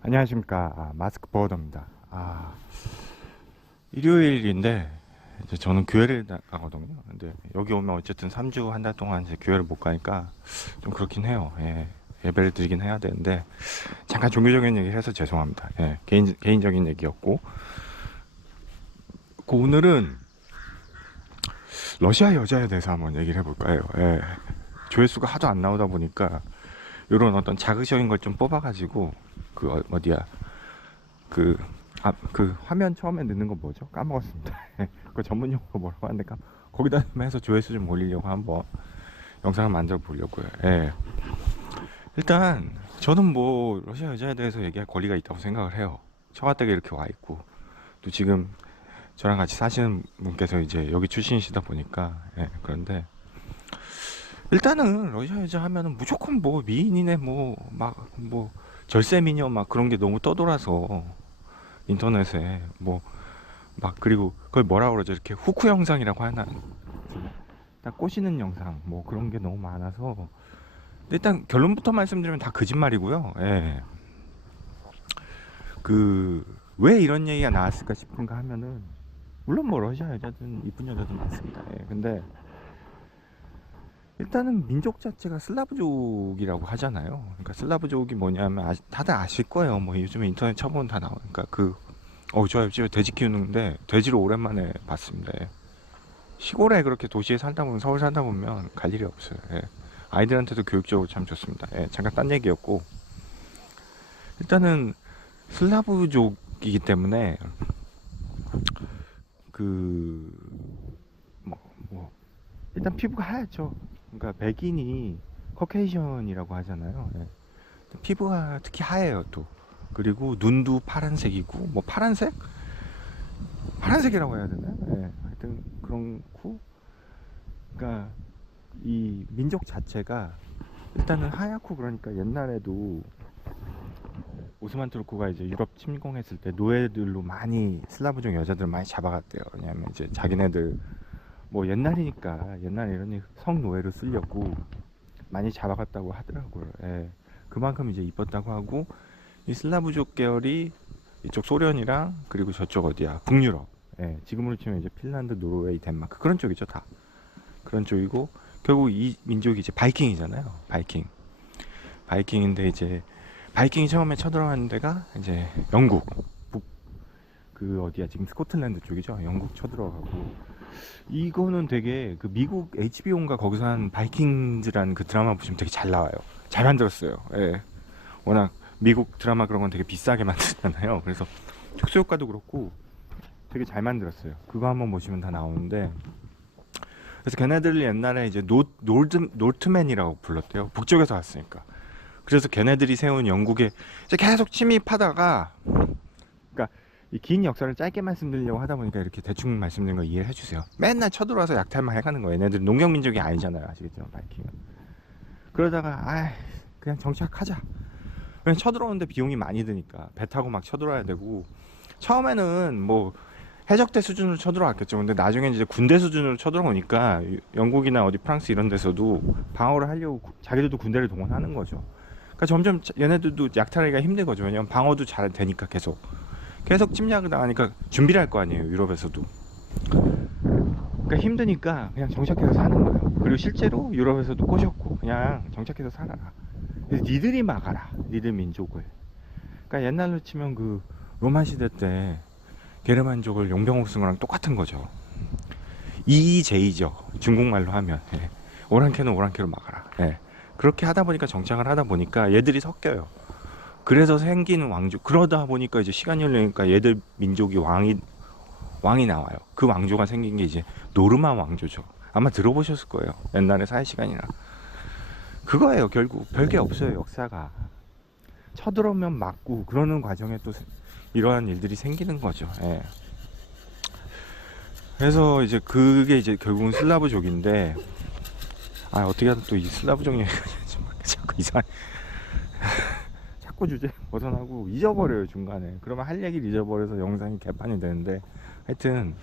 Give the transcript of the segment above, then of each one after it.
안녕하십니까. 마스크 버더입니다. 일요일인데 이제 저는 교회를 나가거든요. 근데 여기 오면 어쨌든 3주 한 달 동안 이제 교회를 못 가니까 좀 그렇긴 해요. 예. 예배를 드리긴 해야 되는데 잠깐 종교적인 얘기를 해서 죄송합니다. 예. 개인적인 얘기였고, 오늘은 러시아 여자에 대해서 한번 얘기를 해볼까요? 예. 조회수가 하도 안 나오다 보니까 이런 어떤 자극적인 걸 좀 뽑아가지고 어디야, 그, 그 화면 처음에 넣는 거 뭐죠? 까먹었습니다. 그 전문 용어 뭐라고 하는데 거기다 해서 조회수 좀 올리려고 한번 영상을 만들어 보려고요. 예. 일단 저는 뭐 러시아 여자에 대해서 얘기할 권리가 있다고 생각을 해요. 처가댁에 이렇게 와 있고 또 지금 저랑 같이 사시는 분께서 이제 여기 출신이시다 보니까, 예. 그런데 일단은 러시아 여자 하면은 무조건 뭐 미인이네, 뭐 뭐 절세 미녀 막 그런 게 너무 떠돌아서 인터넷에 뭐 막, 그리고 그걸 뭐라 그러죠, 이렇게 후크 영상이라고 하나, 딱 꼬시는 영상 뭐 그런 게 너무 많아서 일단 결론부터 말씀드리면 다 거짓말이고요. 예. 그 왜 이런 얘기가 나왔을까 싶은가 하면은, 물론 뭐 러시아 여자든 이쁜 여자든 많습니다. 예. 근데 일단은 민족 자체가 슬라브족이라고 하잖아요. 그러니까 슬라브족이 뭐냐면 다들 아실 거예요. 뭐 요즘에 인터넷 쳐보면 다 나오니까 저희 집에 돼지 키우는데 돼지를 오랜만에 봤습니다. 예. 시골에 그렇게 도시에 살다 보면, 서울 살다 보면 갈 일이 없어요. 예. 아이들한테도 교육적으로 참 좋습니다. 예. 잠깐 딴 얘기였고, 일단은 슬라브족이기 때문에 그 뭐, 일단 피부가 하얗죠. 그러니까 백인이 커케이션이라고 하잖아요. 예. 피부가 특히 하얘요 또. 그리고 눈도 파란색이고, 뭐 파란색이라고 해야 되나? 예. 하여튼 그렇고, 그러니까 이 민족 자체가 일단은 하얗고, 그러니까 옛날에도 오스만 투르크가 이제 유럽 침공했을 때 노예들로 많이 슬라브족 여자들 많이 잡아갔대요. 왜냐면 이제 자기네들 뭐 옛날이니까, 옛날에 이런 성노예로 쓰려고 많이 잡아갔다고 하더라고요. 예. 그만큼 이제 이뻤다고 하고, 이 슬라브족 계열이 이쪽 소련이랑, 그리고 저쪽 어디야, 북유럽, 예. 지금으로 치면 이제 핀란드, 노르웨이, 덴마크 그런 쪽이죠. 다 그런 쪽이고, 결국 이 민족이 이제 바이킹이잖아요. 바이킹인데, 이제 바이킹이 처음에 쳐들어간 데가 이제 영국, 그 어디야, 지금 스코틀랜드 쪽이죠. 영국 쳐들어가고, 이거는 되게 그 미국 HBO인가 거기서 한 바이킹즈라는 그 드라마 보시면 되게 잘 나와요. 잘 만들었어요. 예. 워낙 미국 드라마 그런 건 되게 비싸게 만들잖아요. 그래서 특수 효과도 그렇고 되게 잘 만들었어요. 그거 한번 보시면 다 나오는데, 그래서 걔네들을 옛날에 이제 노트맨이라고 불렀대요. 북쪽에서 왔으니까. 그래서 걔네들이 세운 영국에 이제 계속 침입하다가, 그러니까 이 긴 역사를 짧게 말씀드리려고 하다 보니까 이렇게 대충 말씀드린 거 이해해 주세요. 맨날 쳐들어와서 약탈만 해가는 거예요. 얘네들 농경민족이 아니잖아요. 아시겠죠? 바이킹은. 그러다가 그냥 정착하자. 그냥 쳐들어오는데 비용이 많이 드니까 배 타고 막 쳐들어와야 되고, 처음에는 뭐 해적대 수준으로 쳐들어왔겠죠. 근데 나중에 이제 군대 수준으로 쳐들어오니까 영국이나 어디 프랑스 이런 데서도 방어를 하려고 자기들도 군대를 동원하는 거죠. 그러니까 점점 얘네들도 약탈하기가 힘든 거죠. 왜냐면 방어도 잘 되니까 계속 침략을 당하니까 준비를 할 거 아니에요, 유럽에서도. 그러니까 힘드니까 그냥 정착해서 사는 거예요. 그리고 실제로 유럽에서도 꼬셨고, 그냥 정착해서 살아라. 그래서 니들이 막아라, 니들 민족을. 그러니까 옛날로 치면 그 로마 시대 때 게르만족을 용병으로 쓴 거랑 똑같은 거죠. 이제이죠, 중국말로 하면. 예. 오랑캐는 오랑캐로 막아라. 예. 그렇게 하다 보니까, 정착을 하다 보니까 얘들이 섞여요. 그래서 생기는 왕조. 그러다 보니까 이제 시간이 흘러니까 얘들 민족이 왕이 나와요. 그 왕조가 생긴 게 이제 노르만 왕조죠. 아마 들어보셨을 거예요. 옛날에 사회 시간이나. 그거예요. 결국 별게 없어요, 역사가. 쳐들어오면 맞고 그러는 과정에 또 이러한 일들이 생기는 거죠. 예. 그래서 이제 그게 이제 결국은 슬라브족인데, 어떻게 하다 또 이 슬라브족 얘기가 자꾸 이상, 자꾸 주제 벗어나고 잊어버려요, 중간에. 그러면 할 얘기를 잊어버려서 영상이 개판이 되는데, 하여튼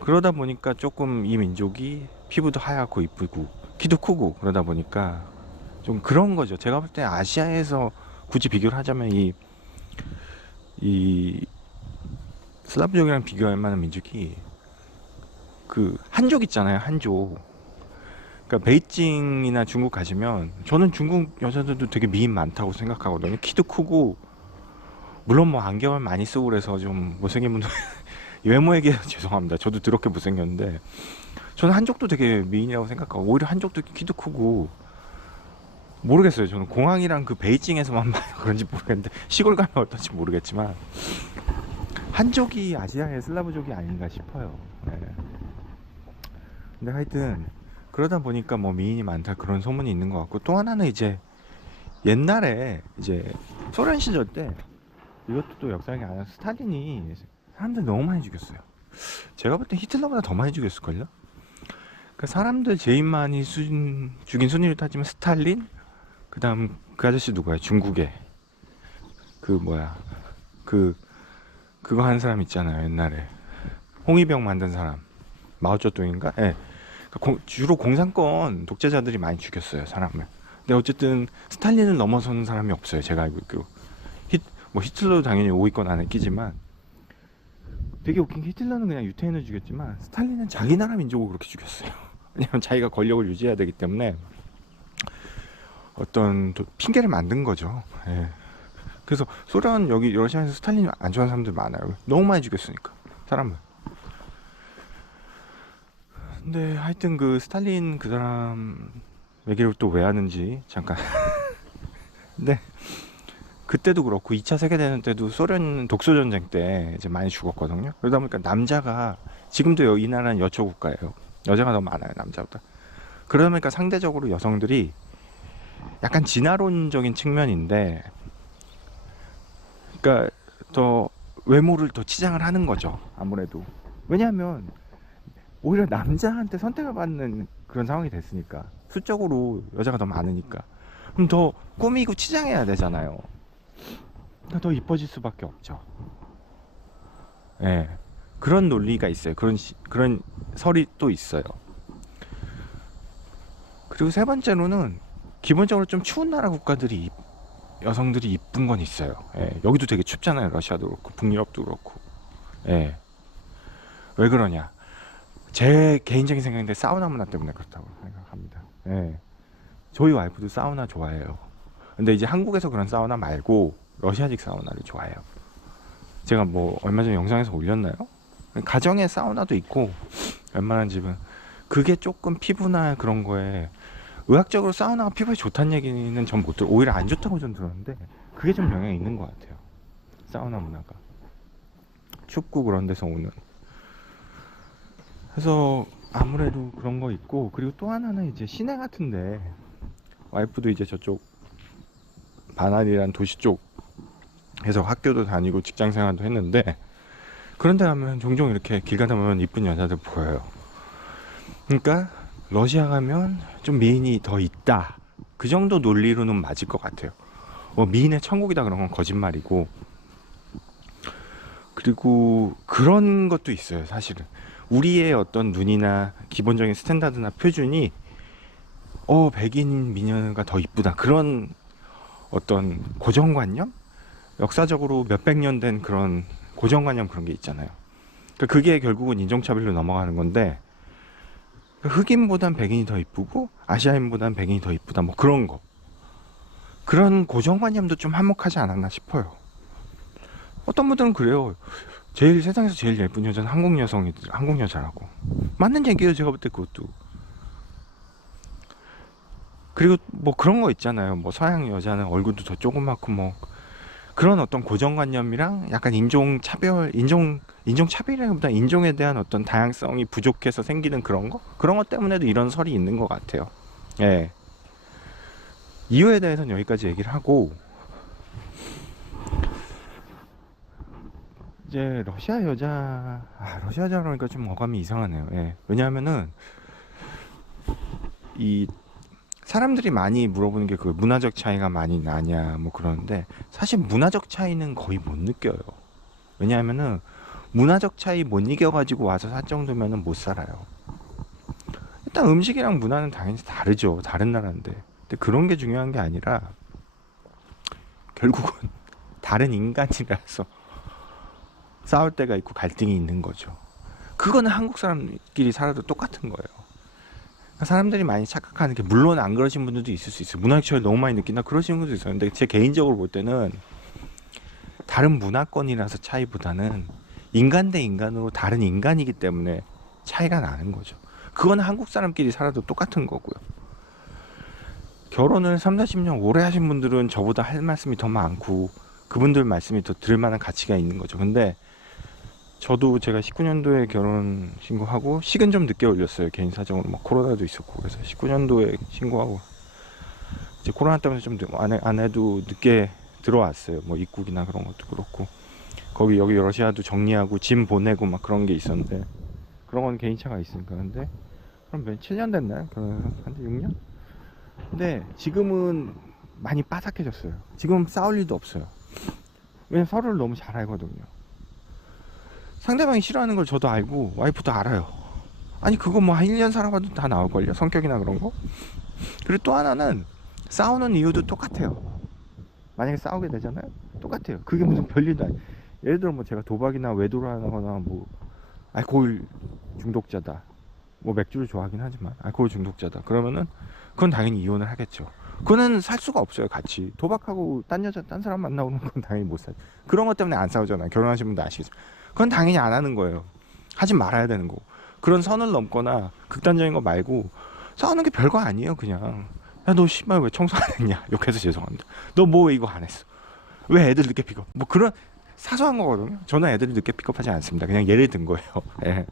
그러다 보니까 조금 이 민족이 피부도 하얗고 이쁘고 키도 크고 그러다 보니까 좀 그런 거죠. 제가 볼 때 아시아에서 굳이 비교를 하자면 이 슬라브족이랑 비교할 만한 민족이 그 한족 있잖아요, 한족. 그러니까 베이징이나 중국 가시면 저는 중국 여자들도 되게 미인 많다고 생각하거든요. 키도 크고 물론 뭐 안경을 많이 쓰고 그래서 좀 못생긴 분들 외모 얘기해서 죄송합니다. 저도 더럽게 못생겼는데 저는 한족도 되게 미인이라고 생각하고 오히려 한족도 키도 크고 모르겠어요. 저는 공항이랑 그 베이징에서만 봐요. 그런지 모르겠는데 시골 가면 어떨지 모르겠지만 한족이 아시아의 슬라브족이 아닌가 싶어요. 네. 근데 하여튼 그러다 보니까 뭐 미인이 많다 그런 소문이 있는 것 같고 또 하나는 이제 옛날에 이제 소련 시절 때 이것도 또 역사적인 아니라 스탈린이 사람들 너무 많이 죽였어요. 제가 볼 때 히틀러보다 더 많이 죽였을걸요? 그 사람들 제일 많이 죽인 순위를 따지면 스탈린, 그 다음 그 아저씨 누구야? 중국에 그 뭐야 그거 한 사람 있잖아요. 옛날에 홍위병 만든 사람 마오쩌둥인가? 예. 네. 주로 공산권 독재자들이 많이 죽였어요 사람을. 근데 어쨌든 스탈린을 넘어서는 사람이 없어요 제가 알고 있기로. 뭐 히틀러도 당연히 5위권 안에 끼지만 되게 웃긴 게 히틀러는 그냥 유태인을 죽였지만 스탈린은 자기 나라 민족을 그렇게 죽였어요. 왜냐면 자기가 권력을 유지해야 되기 때문에 어떤 핑계를 만든 거죠. 예. 그래서 소련 여기 러시아에서 스탈린 안 좋아하는 사람들 많아요. 너무 많이 죽였으니까 사람을. 근데 하여튼 그 스탈린 그 사람 얘기를 또 왜 하는지 잠깐. 근데 그때도 그렇고 2차 세계대전 때도 소련 독소전쟁 때 이제 많이 죽었거든요. 그러다 보니까 남자가 지금도 이 나라는 여초 국가예요. 여자가 너무 많아요 남자보다. 그러다 보니까 상대적으로 여성들이 약간 진화론적인 측면인데 그러니까 더 외모를 더 치장을 하는 거죠 아무래도. 왜냐하면 오히려 남자한테 선택을 받는 그런 상황이 됐으니까 수적으로 여자가 더 많으니까 그럼 더 꾸미고 치장해야 되잖아요. 그러니까 더 이뻐질 수밖에 없죠. 예, 그런 논리가 있어요. 그런 설이 또 있어요. 그리고 세 번째로는 기본적으로 좀 추운 나라 국가들이 여성들이 이쁜 건 있어요. 예, 여기도 되게 춥잖아요. 러시아도 그렇고 북유럽도 그렇고. 예, 왜 그러냐? 제 개인적인 생각인데 사우나 문화 때문에 그렇다고 생각합니다. 예, 저희 와이프도 사우나 좋아해요. 근데 이제 한국에서 그런 사우나 말고 러시아식 사우나를 좋아해요. 제가 뭐 얼마 전에 영상에서 올렸나요? 가정에 사우나도 있고 웬만한 집은 그게 조금 피부나 그런 거에 의학적으로 사우나가 피부에 좋다는 얘기는 전 못 들어. 오히려 안 좋다고 전 들었는데 그게 좀 영향이 있는 것 같아요. 사우나 문화가 춥고 그런 데서 오는. 그래서 아무래도 그런 거 있고 그리고 또 하나는 이제 시내 같은데 와이프도 이제 저쪽 바나리란 도시 쪽에서 학교도 다니고 직장 생활도 했는데 그런데 가면 종종 이렇게 길 가다 보면 이쁜 여자들 보여요. 그러니까 러시아 가면 좀 미인이 더 있다 그 정도 논리로는 맞을 것 같아요. 미인의 천국이다 그런 건 거짓말이고 그리고 그런 것도 있어요. 사실은 우리의 어떤 눈이나 기본적인 스탠다드나 표준이 백인 미녀가 더 이쁘다 그런 어떤 고정관념? 역사적으로 몇백 년 된 그런 고정관념 그런 게 있잖아요. 그러니까 그게 결국은 인종차별로 넘어가는 건데 흑인보단 백인이 더 이쁘고 아시아인보단 백인이 더 이쁘다 뭐 그런 거. 그런 고정관념도 좀 한몫하지 않았나 싶어요. 어떤 분들은 그래요. 세상에서 제일 예쁜 여자는 한국 여자라고. 맞는 얘기예요 제가 볼 때 그것도. 그리고 뭐 그런 거 있잖아요. 뭐 서양 여자는 얼굴도 더 조그맣고 뭐 그런 어떤 고정관념이랑 약간 인종차별이라기보다 인종에 대한 어떤 다양성이 부족해서 생기는 그런 것 때문에도 이런 설이 있는 것 같아요. 예. 이유에 대해서는 여기까지 얘기를 하고 이제 러시아 여자 그러니까 좀 어감이 이상하네요. 예. 왜냐하면은 이 사람들이 많이 물어보는 게 그 문화적 차이가 많이 나냐 뭐 그러는데 사실 문화적 차이는 거의 못 느껴요. 왜냐하면은 문화적 차이 못 이겨가지고 와서 살 정도면은 못 살아요. 일단 음식이랑 문화는 당연히 다르죠. 다른 나라인데. 근데 그런 게 중요한 게 아니라 결국은 다른 인간이라서 싸울 때가 있고 갈등이 있는 거죠. 그거는 한국 사람끼리 살아도 똑같은 거예요. 사람들이 많이 착각하는 게, 물론 안 그러신 분들도 있을 수 있어요. 문화적 차이를 너무 많이 느낀다 그러시는 분도 있어요. 근데 제 개인적으로 볼 때는 다른 문화권이라서 차이보다는 인간 대 인간으로 다른 인간이기 때문에 차이가 나는 거죠. 그거는 한국 사람끼리 살아도 똑같은 거고요. 결혼을 3, 40년 오래 하신 분들은 저보다 할 말씀이 더 많고 그분들 말씀이 더 들을 만한 가치가 있는 거죠. 근데 저도 제가 19년도에 결혼 신고하고 식은 좀 늦게 올렸어요. 개인 사정으로 막 코로나도 있었고. 그래서 19년도에 신고하고 이제 코로나 때문에 좀 아내도 늦게 들어왔어요. 뭐 입국이나 그런 것도 그렇고, 거기 여기 러시아도 정리하고 짐 보내고 막 그런 게 있었는데, 그런 건 개인차가 있으니까. 근데 그럼 몇 7년 됐나요? 결혼해서 한 6년? 근데 지금은 많이 빠삭해졌어요. 지금 싸울 일도 없어요. 왜냐면 서로를 너무 잘 알거든요. 상대방이 싫어하는 걸 저도 알고 와이프도 알아요. 아니 그거 뭐 한 1년 살아봐도 다 나올걸요, 성격이나 그런 거. 그리고 또 하나는 싸우는 이유도 똑같아요. 만약에 싸우게 되잖아요, 똑같아요. 그게 무슨 별일도 아니에요. 예를 들어 뭐 제가 도박이나 외도를 하거나 뭐 알코올 중독자다, 뭐 맥주를 좋아하긴 하지만 알코올 중독자다 그러면은 그건 당연히 이혼을 하겠죠. 그거는 살 수가 없어요. 같이 도박하고 딴 여자 딴 사람 만나고 그런 건 당연히 못 살. 그런 것 때문에 안 싸우잖아요. 결혼하신 분도 아시겠죠. 그건 당연히 안 하는 거예요. 하지 말아야 되는 거고. 그런 선을 넘거나 극단적인 거 말고 싸우는 게 별거 아니에요. 그냥 야 너 씨발 왜 청소 안 했냐, 욕해서 죄송합니다. 너 뭐 왜 이거 안 했어, 왜 애들 늦게 픽업, 뭐 그런 사소한 거거든요. 저는 애들을 늦게 픽업하지 않습니다. 그냥 예를 든 거예요. 예.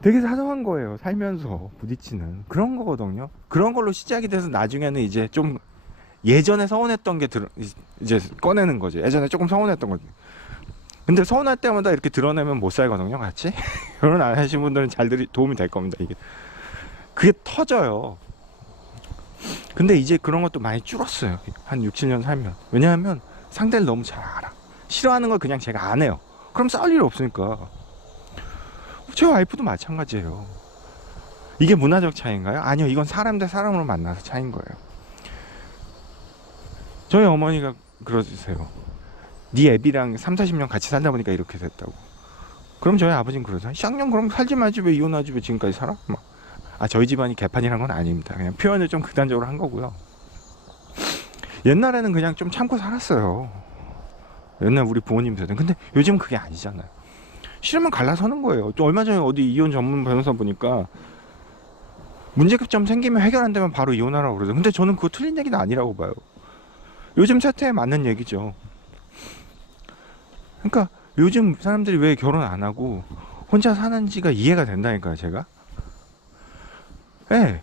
되게 사소한 거예요. 살면서 부딪히는 그런 거거든요. 그런 걸로 시작이 돼서 나중에는 이제 좀 예전에 서운했던 게 이제 꺼내는 거죠. 예전에 조금 서운했던 거지. 근데 서운할 때마다 이렇게 드러내면 못 살거든요, 같이. 결혼 안 하신 분들은 잘 도움이 될 겁니다. 이게 그게 터져요. 근데 이제 그런 것도 많이 줄었어요. 한 6, 7년 살면. 왜냐하면 상대를 너무 잘 알아. 싫어하는 걸 그냥 제가 안 해요. 그럼 싸울 일 없으니까. 제 와이프도 마찬가지예요. 이게 문화적 차이인가요? 아니요, 이건 사람 대 사람으로 만나서 차이인 거예요. 저희 어머니가 그러세요. 네 애비랑 3, 40년 같이 살다 보니까 이렇게 됐다고. 그럼 저희 아버지는 그러세요. 쌍년 그럼 살지 말지 왜 이혼하지, 왜 지금까지 살아? 막. 아, 저희 집안이 개판이란 건 아닙니다. 그냥 표현을 좀 극단적으로 한 거고요. 옛날에는 그냥 좀 참고 살았어요. 옛날 우리 부모님 세대는. 근데 요즘은 그게 아니잖아요. 싫으면 갈라서는 거예요. 또 얼마 전에 어디 이혼 전문 변호사 보니까 문제점 생기면 해결 안 되면 바로 이혼하라고 그러죠. 근데 저는 그거 틀린 얘기는 아니라고 봐요. 요즘 세태에 맞는 얘기죠. 그러니까 요즘 사람들이 왜 결혼 안 하고 혼자 사는지가 이해가 된다니까요, 제가. 예. 네,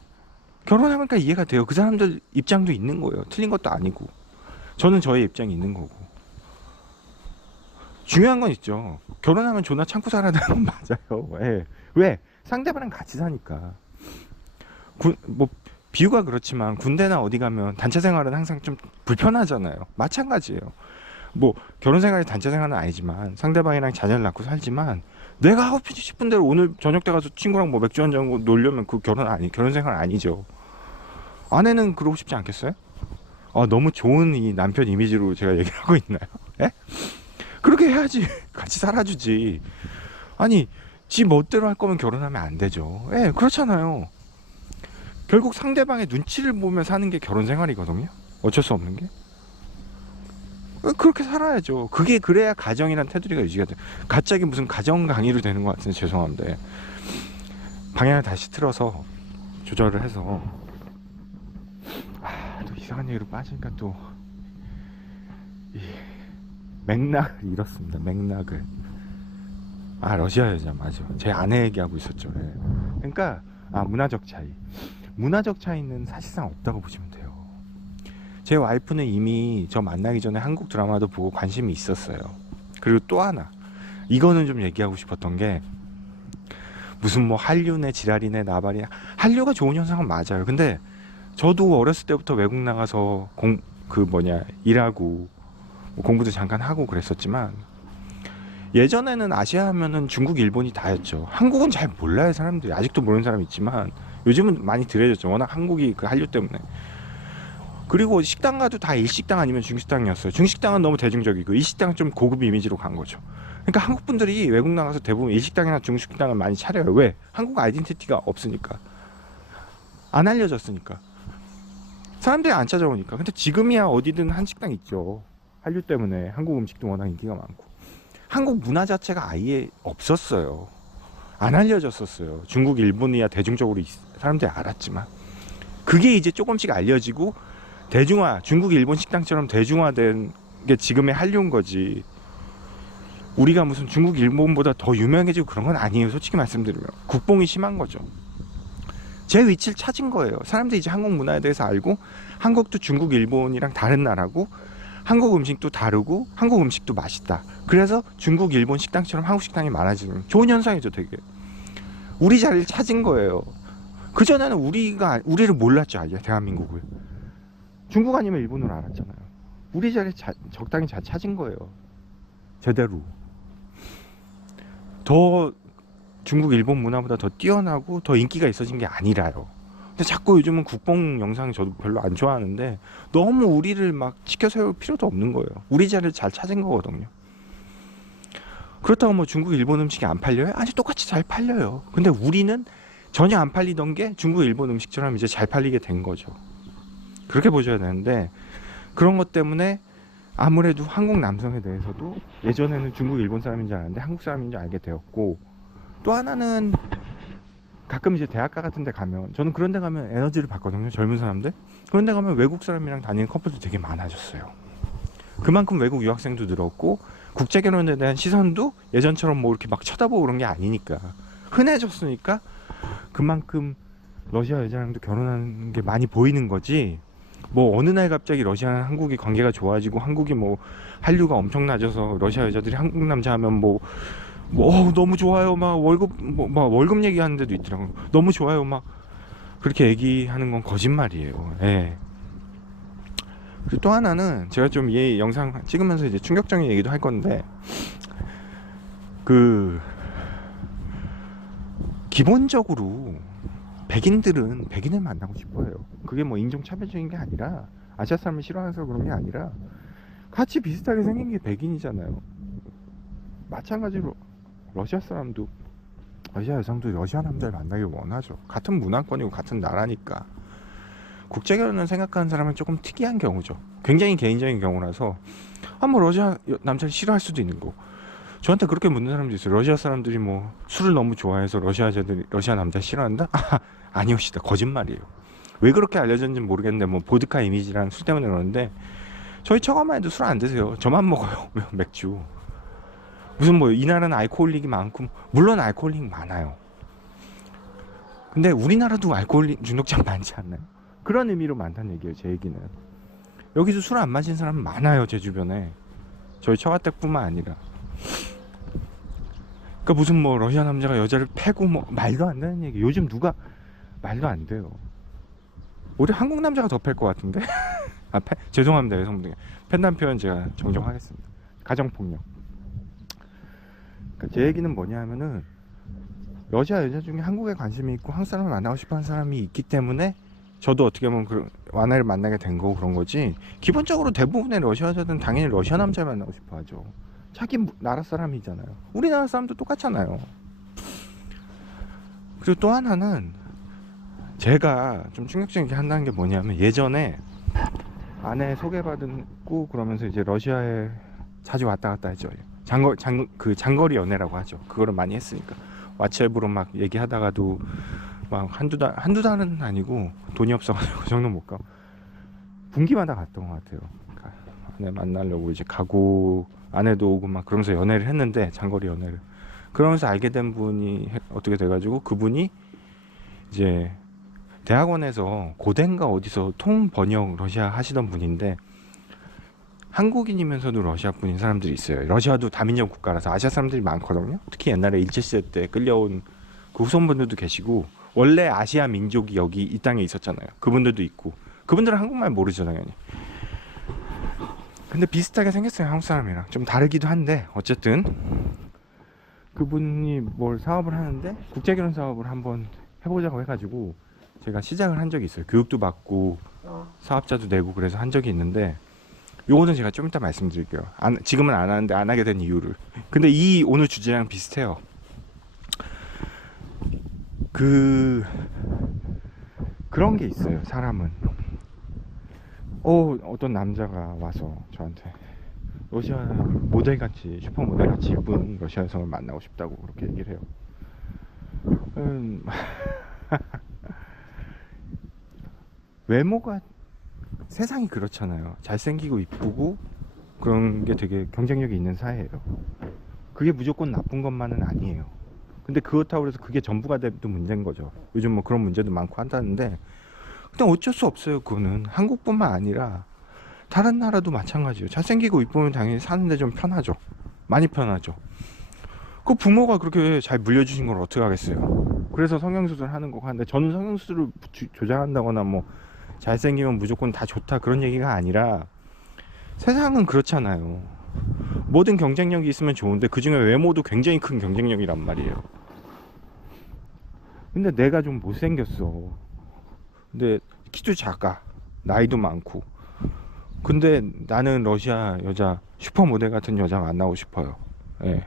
결혼하니까 이해가 돼요. 그 사람들 입장도 있는 거예요. 틀린 것도 아니고. 저는 저의 입장이 있는 거고. 중요한 건 있죠. 결혼하면 존나 참고 살아야 되는 건 맞아요. 예. 왜? 상대방이랑 같이 사니까. 뭐 비유가 그렇지만 군대나 어디 가면 단체 생활은 항상 좀 불편하잖아요. 마찬가지예요. 뭐 결혼 생활이 단체 생활은 아니지만 상대방이랑 자녀를 낳고 살지만 내가 하고 싶은 대로 오늘 저녁 때 가서 친구랑 뭐 맥주 한잔 놀려면 그 결혼 생활 아니죠. 아내는 그러고 싶지 않겠어요? 아, 너무 좋은 이 남편 이미지로 제가 얘기를 하고 있나요? 예? 그렇게 해야지. 같이 살아주지. 아니 지 멋대로 할 거면 결혼하면 안 되죠. 예, 그렇잖아요. 결국 상대방의 눈치를 보며 사는 게 결혼 생활이거든요. 어쩔 수 없는 게. 그렇게 살아야죠. 그게 그래야 가정이란 테두리가 유지가 돼요. 갑자기 무슨 가정 강의로 되는 것 같은데 죄송한데 방향을 다시 틀어서 조절을 해서 또 이상한 얘기로 빠지니까 또 이 맥락을 잃었습니다. 맥락을. 러시아 여자 맞아. 제 아내 얘기하고 있었죠. 네. 그러니까 문화적 차이. 문화적 차이는 사실상 없다고 보시면 돼요. 제 와이프는 이미 저 만나기 전에 한국 드라마도 보고 관심이 있었어요. 그리고 또 하나, 이거는 좀 얘기하고 싶었던 게, 무슨 뭐 한류네 지랄이네 나발이네, 한류가 좋은 현상은 맞아요. 근데 저도 어렸을 때부터 외국 나가서 일하고 공부도 잠깐 하고 그랬었지만, 예전에는 아시아 하면은 중국, 일본이 다였죠. 한국은 잘 몰라요. 사람들이 아직도 모르는 사람이 있지만 요즘은 많이 들여졌죠. 워낙 한국이 그 한류 때문에. 그리고 식당 가도 다 일식당 아니면 중식당이었어요. 중식당은 너무 대중적이고 일식당은 좀 고급 이미지로 간 거죠. 그러니까 한국 분들이 외국 나가서 대부분 일식당이나 중식당을 많이 차려요. 왜? 한국 아이덴티티가 없으니까. 안 알려졌으니까. 사람들이 안 찾아오니까. 근데 지금이야 어디든 한식당 있죠. 한류 때문에 한국 음식도 워낙 인기가 많고. 한국 문화 자체가 아예 없었어요. 안 알려졌었어요. 중국, 일본이야 대중적으로 사람들이 알았지만. 그게 이제 조금씩 알려지고 대중화, 중국, 일본 식당처럼 대중화된 게 지금의 한류인 거지. 우리가 무슨 중국, 일본보다 더 유명해지고 그런 건 아니에요. 솔직히 말씀드리면. 국뽕이 심한 거죠. 제 위치를 찾은 거예요. 사람들이 이제 한국 문화에 대해서 알고 한국도 중국, 일본이랑 다른 나라고 한국 음식도 다르고 한국 음식도 맛있다. 그래서 중국, 일본 식당처럼 한국 식당이 많아지는 좋은 현상이죠, 되게. 우리 자리를 찾은 거예요. 그전에는 우리를 몰랐죠, 아예 대한민국을. 중국 아니면 일본으로 알았잖아요. 우리 자리를 적당히 잘 찾은 거예요. 제대로. 더 중국, 일본 문화보다 더 뛰어나고 더 인기가 있어진 게 아니라요. 근데 자꾸 요즘은 국뽕 영상 저도 별로 안 좋아하는데 너무 우리를 막 치켜 세울 필요도 없는 거예요. 우리 자리를 잘 찾은 거거든요. 그렇다고 뭐 중국, 일본 음식이 안 팔려요? 아니, 똑같이 잘 팔려요. 근데 우리는 전혀 안 팔리던 게 중국, 일본 음식처럼 이제 잘 팔리게 된 거죠. 그렇게 보셔야 되는데, 그런 것 때문에 아무래도 한국 남성에 대해서도 예전에는 중국, 일본 사람인 줄 알았는데 한국 사람인 줄 알게 되었고, 또 하나는 가끔 이제 대학가 같은 데 가면, 저는 그런 데 가면 에너지를 받거든요, 젊은 사람들. 그런 데 가면 외국 사람이랑 다니는 커플도 되게 많아졌어요. 그만큼 외국 유학생도 늘었고 국제 결혼에 대한 시선도 예전처럼 뭐 이렇게 막 쳐다보고 그런 게 아니니까 흔해졌으니까 그만큼 러시아 여자랑도 결혼하는 게 많이 보이는 거지. 뭐 어느 날 갑자기 러시아랑 한국이 관계가 좋아지고 한국이 뭐 한류가 엄청 낮아서 러시아 여자들이 한국 남자 하면 뭐 너무 좋아요 막 월급 막 월급 얘기하는 데도 있더라고. 너무 좋아요 막 그렇게 얘기하는 건 거짓말이에요. 예. 그리고 또 하나는 제가 좀 이 영상 찍으면서 이제 충격적인 얘기도 할 건데, 그 기본적으로 백인들은 백인을 만나고 싶어요. 그게 뭐 인종차별적인 게 아니라 아시아 사람을 싫어해서 그런 게 아니라 같이 비슷하게 생긴 게 백인이잖아요. 마찬가지로 러시아 사람도 러시아 여성도 러시아 남자를 만나길 원하죠. 같은 문화권이고 같은 나라니까. 국제 결혼을 생각하는 사람은 조금 특이한 경우죠. 굉장히 개인적인 경우라서 뭐 러시아 남자를 싫어할 수도 있는 거고. 저한테 그렇게 묻는 사람도 있어요. 러시아 사람들이 뭐 술을 너무 좋아해서 러시아 여자들이 러시아 남자 싫어한다? 아니오시다. 거짓말이에요. 왜 그렇게 알려졌는지 모르겠는데 뭐 보드카 이미지랑 술 때문에 그러는데, 저희 처가만 해도 술 안 드세요. 저만 먹어요. 맥주. 무슨 뭐 이 나라는 알코올릭이 많고, 물론 알코올릭 많아요. 근데 우리나라도 알코올릭 중독자 많지 않나요? 그런 의미로 많다는 얘기예요. 제 얘기는. 여기서 술 안 마신 사람 많아요. 제 주변에. 저희 처가댁뿐만 아니라. 그러니까 무슨 뭐 러시아 남자가 여자를 패고 뭐 말도 안 되는 얘기. 요즘 누가 말도 안 돼요. 오히려 한국 남자가 더 팰 것 같은데. 죄송합니다 여성분들. 팬다는 표현 제가 정정하겠습니다. 가정폭력. 그러니까 제 얘기는 뭐냐 하면은, 러시아 여자 중에 한국에 관심이 있고 한국 사람을 만나고 싶어 하는 사람이 있기 때문에 저도 어떻게 보면 그 와나를 만나게 된 거고 그런 거지. 기본적으로 대부분의 러시아 여자들은 당연히 러시아 남자를 만나고 싶어 하죠. 자기 나라 사람이잖아요. 우리나라 사람도 똑같잖아요. 그리고 또 하나는 제가 좀 충격적이게 한다는 게 뭐냐면, 예전에 아내 소개받고 그러면서 이제 러시아에 자주 왔다 갔다 했죠. 장거리 연애라고 하죠. 그거를 많이 했으니까. 왓츠앱으로 막 얘기하다가도 막 한두 달은 아니고 돈이 없어가지고 그 정도 못 가고 분기마다 갔던 것 같아요. 아내 만나려고 이제 가고 아내도 오고 막 그러면서 연애를 했는데, 장거리 연애를. 그러면서 알게 된 분이 어떻게 돼가지고, 그분이 이제 대학원에서 고대인가 어디서 통번역 러시아 하시던 분인데, 한국인이면서도 러시아 분인 사람들이 있어요. 러시아도 다민족 국가라서 아시아 사람들이 많거든요. 특히 옛날에 일제시대 때 끌려온 그 후손분들도 계시고, 원래 아시아 민족이 여기 이 땅에 있었잖아요. 그분들도 있고. 그분들은 한국말 모르죠 당연히. 근데 비슷하게 생겼어요. 한국 사람이랑 좀 다르기도 한데, 어쨌든 그분이 뭘 사업을 하는데 국제결혼 사업을 한번 해보자고 해가지고 제가 시작을 한 적이 있어요. 교육도 받고 사업자도 내고 그래서 한 적이 있는데, 요거는 제가 좀 이따 말씀드릴게요. 지금은 안 하는데 안 하게 된 이유를. 근데 이 오늘 주제랑 비슷해요. 그런 게 있어요. 사람은 어떤 남자가 와서 저한테 러시아 모델같이, 슈퍼 모델같이 입은 러시아 여성을 만나고 싶다고 그렇게 얘기를 해요. 외모가, 세상이 그렇잖아요. 잘생기고 이쁘고 그런 게 되게 경쟁력이 있는 사회예요. 그게 무조건 나쁜 것만은 아니에요. 근데 그렇다고 해서 그게 전부가 돼도 문제인 거죠. 요즘 뭐 그런 문제도 많고 한다는데, 근데 어쩔 수 없어요. 그거는 한국뿐만 아니라 다른 나라도 마찬가지예요. 잘생기고 이쁘면 당연히 사는데 좀 편하죠. 많이 편하죠. 그 부모가 그렇게 잘 물려주신 걸 어떻게 하겠어요. 그래서 성형수술 하는 거고 하는데, 저는 성형수술을 조장한다거나 뭐 잘생기면 무조건 다 좋다 그런 얘기가 아니라, 세상은 그렇잖아요. 모든 경쟁력이 있으면 좋은데 그 중에 외모도 굉장히 큰 경쟁력이란 말이에요. 근데 내가 좀 못생겼어. 근데 키도 작아. 나이도 많고. 근데 나는 러시아 여자 슈퍼모델 같은 여자 만나고 싶어요. 예.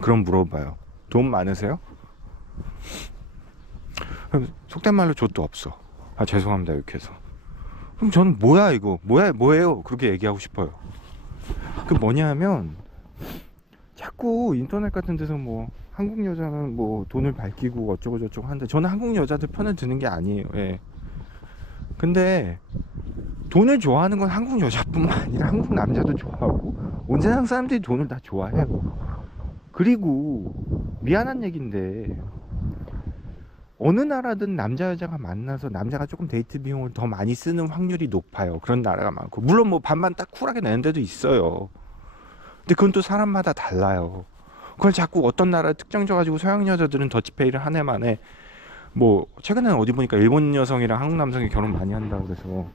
그럼 물어봐요. 돈 많으세요? 그럼 속된 말로 족도 없어. 아 죄송합니다 이렇게 해서. 그럼 저는 뭐야 이거 뭐예요 그렇게 얘기하고 싶어요. 그 뭐냐면, 자꾸 인터넷 같은 데서 뭐 한국 여자는 뭐 돈을 밝히고 어쩌고 저쩌고 하는데, 저는 한국 여자들 편을 드는 게 아니에요. 예. 근데 돈을 좋아하는 건 한국 여자뿐만 아니라 한국 남자도 좋아하고 온 세상 사람들이 돈을 다 좋아해요. 그리고 미안한 얘기인데, 어느 나라든 남자 여자가 만나서 남자가 조금 데이트 비용을 더 많이 쓰는 확률이 높아요. 그런 나라가 많고, 물론 뭐 반반 딱 쿨하게 내는 데도 있어요. 근데 그건 또 사람마다 달라요. 그걸 자꾸 어떤 나라 특정 져가지고 서양 여자들은 더치페이를 한 해 만에, 뭐 최근에는 어디 보니까 일본 여성이랑 한국 남성이 결혼 많이 한다고 그래서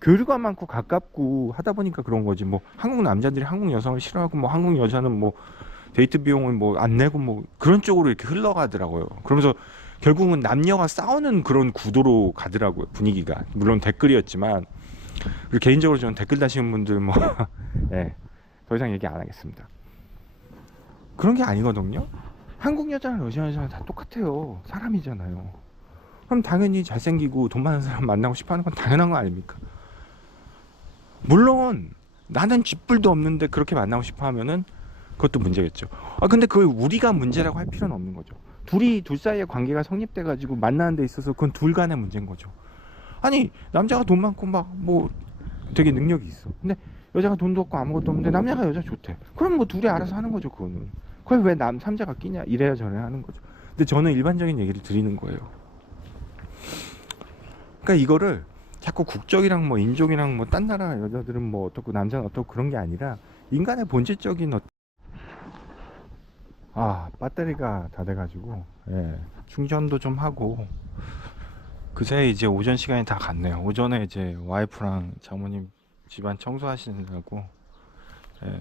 교류가 많고 가깝고 하다 보니까 그런 거지. 뭐 한국 남자들이 한국 여성을 싫어하고 뭐 한국 여자는 뭐 데이트 비용을 뭐 안 내고 뭐 그런 쪽으로 이렇게 흘러가더라고요. 그러면서 결국은 남녀가 싸우는 그런 구도로 가더라고요, 분위기가. 물론 댓글이었지만. 그리고 개인적으로 저는 댓글 다시는 분들 뭐 예, 더 이상 얘기 안 하겠습니다. 그런 게 아니거든요. 한국 여자랑 러시아 여자랑 다 똑같아요. 사람이잖아요. 그럼 당연히 잘생기고 돈 많은 사람 만나고 싶어 하는 건 당연한 거 아닙니까? 물론 나는 쥐뿔도 없는데 그렇게 만나고 싶어 하면은 그것도 문제겠죠. 근데 그걸 우리가 문제라고 할 필요는 없는 거죠. 둘 사이의 관계가 성립돼 가지고 만나는 데 있어서 그건 둘 간의 문제인 거죠. 아니 남자가 돈 많고 막 뭐 되게 능력이 있어. 근데 여자가 돈도 없고 아무것도 없는데 남자가 여자 좋대. 그럼 뭐 둘이 알아서 하는 거죠. 그거는. 그걸 왜 삼자가 끼냐, 이래야 저래야 하는 거죠. 근데 저는 일반적인 얘기를 드리는 거예요. 그러니까 이거를 자꾸 국적이랑 뭐 인종이랑 뭐 딴 나라 여자들은 뭐 어떻고 남자는 어떻고 그런 게 아니라, 인간의 본질적인 배터리가 다 돼가지고, 예, 충전도 좀 하고. 그새 이제 오전 시간이 다 갔네요. 오전에 이제 와이프랑 장모님 집안 청소하시느라고, 예,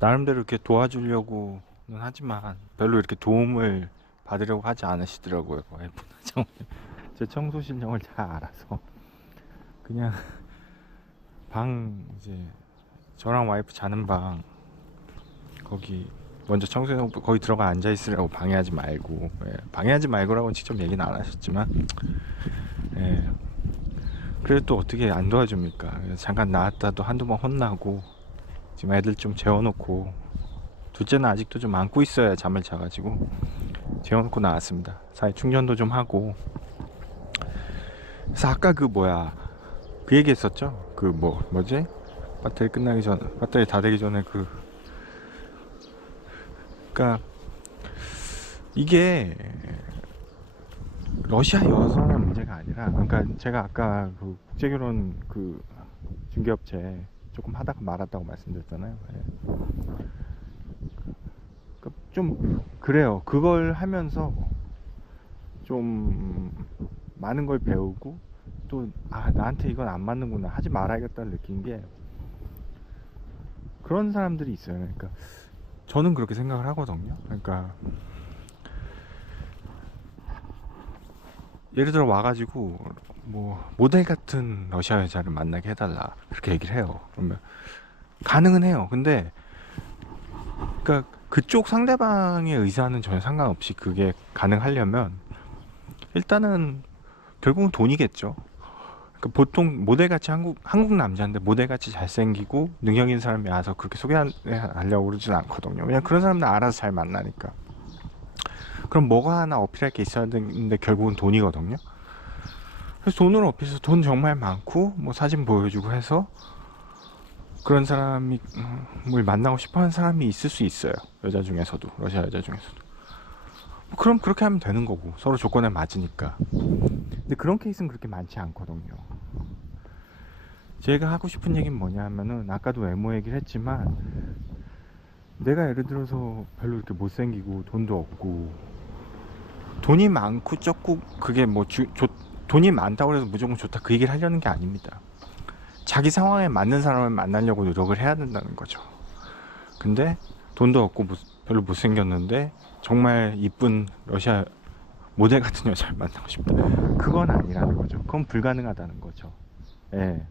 나름대로 이렇게 도와주려고는 하지만 별로 이렇게 도움을 받으려고 하지 않으시더라고요, 와이프나 장모님. 제 청소 실력을 잘 알아서 그냥 방, 이제 저랑 와이프 자는 방 거기 먼저 청소해놓고 거기 들어가 앉아 있으라고, 방해하지 말고. 예, 방해하지 말고라고는 직접 얘기는 안 하셨지만, 예, 그래도 또 어떻게 안 도와줍니까. 그래서 잠깐 나왔다도 한두 번 혼나고, 지금 애들 좀 재워놓고, 둘째는 아직도 좀 안고 있어야 잠을 자가지고 재워놓고 나왔습니다. 사이 충전도 좀 하고. 그래서 아까 그 얘기 했었죠. 뭐지? 배터리 다 되기 전에 그러니까 이게 러시아 여성의 문제가 아니라, 그러니까 제가 아까 그 국제결혼 그 중개업체 조금 하다가 말았다고 말씀드렸잖아요. 예. 그러니까 좀 그래요. 그걸 하면서 좀 많은 걸 배우고, 또 나한테 이건 안 맞는구나, 하지 말아야겠다는 느낀 게, 그런 사람들이 있어요. 그러니까 저는 그렇게 생각을 하거든요. 그러니까 예를 들어 와가지고 뭐 모델 같은 러시아 여자를 만나게 해달라 그렇게 얘기를 해요. 그러면 가능은 해요. 근데 그러니까 그쪽 상대방의 의사는 전혀 상관없이 그게 가능하려면 일단은 결국은 돈이겠죠. 그러니까 보통 모델같이 한국 남자인데 모델같이 잘생기고 능력 있는 사람이 와서 그렇게 소개하려고 그러진 않거든요. 왜냐면 그런 사람들 알아서 잘 만나니까. 그럼 뭐가 하나 어필할 게 있어야 되는데 결국은 돈이거든요. 그래서 돈을 어필해서 돈 정말 많고 뭐 사진 보여주고 해서 그런 사람이 뭘 만나고 싶어하는 사람이 있을 수 있어요. 여자 중에서도, 러시아 여자 중에서도. 뭐 그럼 그렇게 하면 되는 거고, 서로 조건에 맞으니까. 근데 그런 케이스는 그렇게 많지 않거든요. 제가 하고 싶은 얘기는 뭐냐 하면은 아까도 외모 얘기를 했지만 내가 예를 들어서 별로 이렇게 못생기고 돈도 없고 돈이 많고 적고 그게 뭐 돈이 많다고 해서 무조건 좋다 그 얘기를 하려는 게 아닙니다. 자기 상황에 맞는 사람을 만나려고 노력을 해야 된다는 거죠. 근데 돈도 없고 별로 못생겼는데 정말 이쁜 러시아 모델 같은 여자를 만나고 싶다. 그건 아니라는 거죠. 그건 불가능하다는 거죠. 예.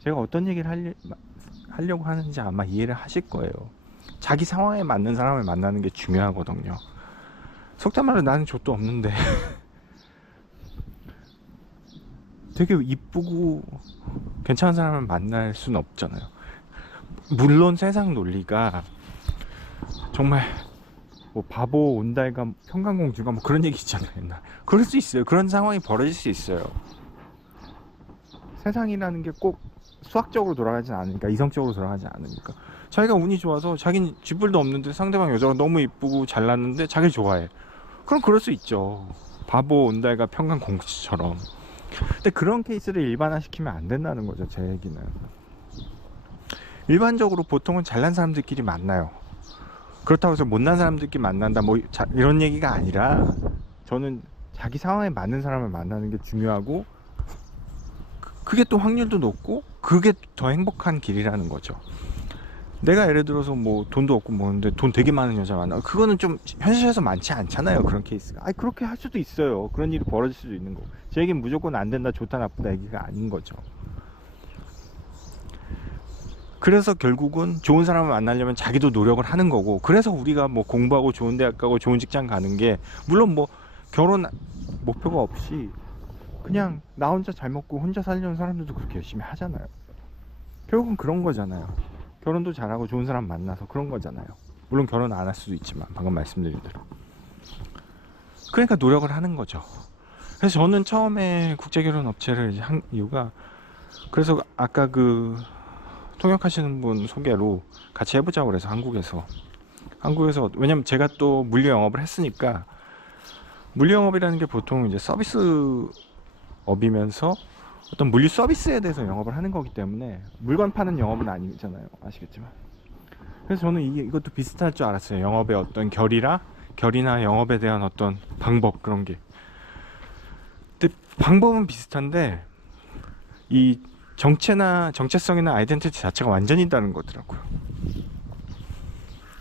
제가 어떤 얘기를 하려고 하는지 아마 이해를 하실 거예요. 자기 상황에 맞는 사람을 만나는 게 중요하거든요. 속된 말로 나는 족도 없는데 되게 이쁘고 괜찮은 사람을 만날 수는 없잖아요. 물론 세상 논리가 정말 뭐 바보 온달과 평강공주가 뭐 그런 얘기 있잖아요. 옛날. 그럴 수 있어요. 그런 상황이 벌어질 수 있어요. 세상이라는 게 꼭 수학적으로 돌아가진 않으니까, 이성적으로 돌아가지 않으니까. 자기가 운이 좋아서 자기는 쥐뿔도 없는데 상대방 여자가 너무 이쁘고 잘났는데 자기를 좋아해. 그럼 그럴 수 있죠. 바보 온달과 평강공주처럼. 근데 그런 케이스를 일반화시키면 안 된다는 거죠. 제 얘기는 일반적으로 보통은 잘난 사람들끼리 만나요. 그렇다고 해서 못난 사람들끼리 만난다 뭐 이런 얘기가 아니라 저는 자기 상황에 맞는 사람을 만나는 게 중요하고 그게 또 확률도 높고 그게 더 행복한 길이라는 거죠. 내가 예를 들어서 뭐 돈도 없고 뭐는데 돈 되게 많은 여자 만나, 그거는 좀 현실에서 많지 않잖아요. 그런 케이스가. 아니 그렇게 할 수도 있어요. 그런 일이 벌어질 수도 있는 거고. 제 얘기는 무조건 안 된다, 좋다, 나쁘다 얘기가 아닌 거죠. 그래서 결국은 좋은 사람을 만나려면 자기도 노력을 하는 거고, 그래서 우리가 뭐 공부하고 좋은 대학 가고 좋은 직장 가는 게, 물론 뭐 결혼 목표가 없이 그냥 나 혼자 잘 먹고 혼자 살려는 사람들도 그렇게 열심히 하잖아요. 결국은 그런 거잖아요. 결혼도 잘하고 좋은 사람 만나서 그런 거잖아요. 물론 결혼 안 할 수도 있지만 방금 말씀드린 대로. 그러니까 노력을 하는 거죠. 그래서 저는 처음에 국제결혼 업체를 이제 한 이유가, 그래서 아까 그 통역하시는 분 소개로 같이 해보자고 그래서 한국에서 왜냐면 제가 또 물류 영업을 했으니까, 물류 영업이라는 게 보통 이제 서비스업이면서 어떤 물류 서비스에 대해서 영업을 하는 거기 때문에 물건 파는 영업은 아니잖아요. 아시겠지만. 그래서 저는 이것도 비슷할 줄 알았어요. 영업의 어떤 결이나 영업에 대한 어떤 방법, 그런 게. 근데 방법은 비슷한데 이 정체성이나 아이덴티티 자체가 완전히 다른 거더라고요.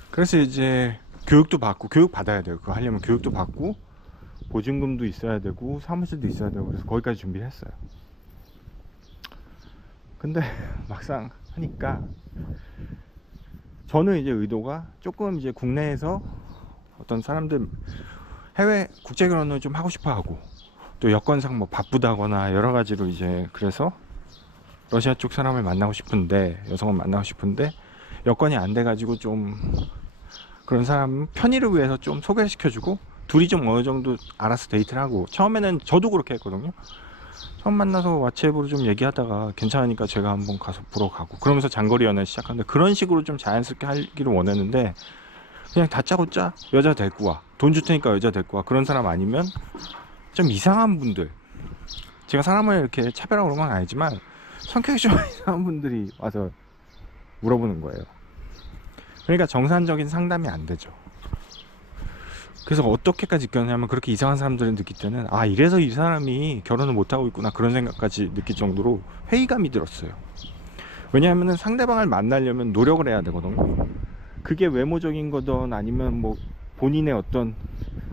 그래서 이제 교육도 받고, 교육 받아야 돼요. 그거 하려면 교육도 받고 보증금도 있어야 되고 사무실도 있어야 되고, 그래서 거기까지 준비를 했어요. 근데 막상 하니까 저는 이제 의도가 조금 이제 국내에서 어떤 사람들 해외 국제 결혼을 좀 하고 싶어 하고, 또 여건상 뭐 바쁘다거나 여러 가지로 이제, 그래서 러시아 쪽 사람을 만나고 싶은데, 여성을 만나고 싶은데 여건이 안 돼가지고 좀 그런 사람 편의를 위해서 좀 소개시켜주고, 둘이 좀 어느 정도 알아서 데이트를 하고, 처음에는 저도 그렇게 했거든요. 처음 만나서 왓츠앱으로 좀 얘기하다가 괜찮으니까 제가 한번 가서 보러 가고, 그러면서 장거리 연애 시작하는데, 그런 식으로 좀 자연스럽게 하기를 원했는데, 그냥 다짜고짜 여자 데리고 와, 돈 줄 테니까 여자 데리고 와, 그런 사람 아니면 좀 이상한 분들, 제가 사람을 이렇게 차별하고 그런 건 아니지만 성격이 좀 이상한 분들이 와서 물어보는 거예요. 그러니까 정상적인 상담이 안 되죠. 그래서 어떻게까지 느꼈냐면, 그렇게 이상한 사람들을 느낄 때는 아, 이래서 이 사람이 결혼을 못하고 있구나, 그런 생각까지 느낄 정도로 회의감이 들었어요. 왜냐하면 상대방을 만나려면 노력을 해야 되거든요. 그게 외모적인 거든 아니면 뭐 본인의 어떤